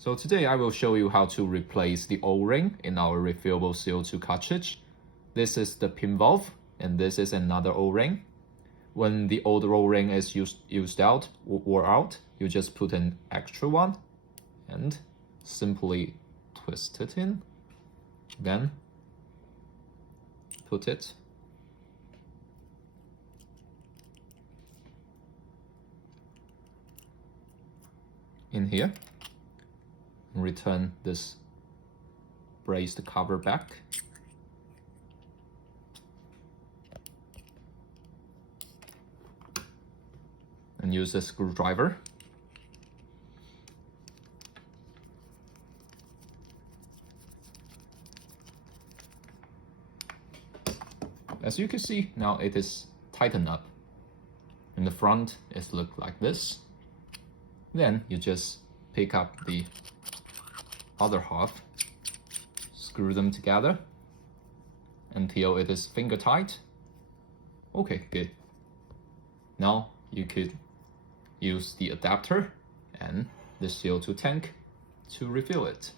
So today I will show you how to replace the O-ring in our refillable CO2 cartridge. This is the pin valve and this is another O-ring. When the old O-ring is used out or wore out, you just put an extra one and simply twist it in. Then put it in here. Return this braced cover back. And use a screwdriver. As you can see, now it is tightened up. In the front, it looks like this. Then you just pick up the other half, screw them together until it is finger tight. Okay, good. Now you could use the adapter and the CO2 tank to refill it.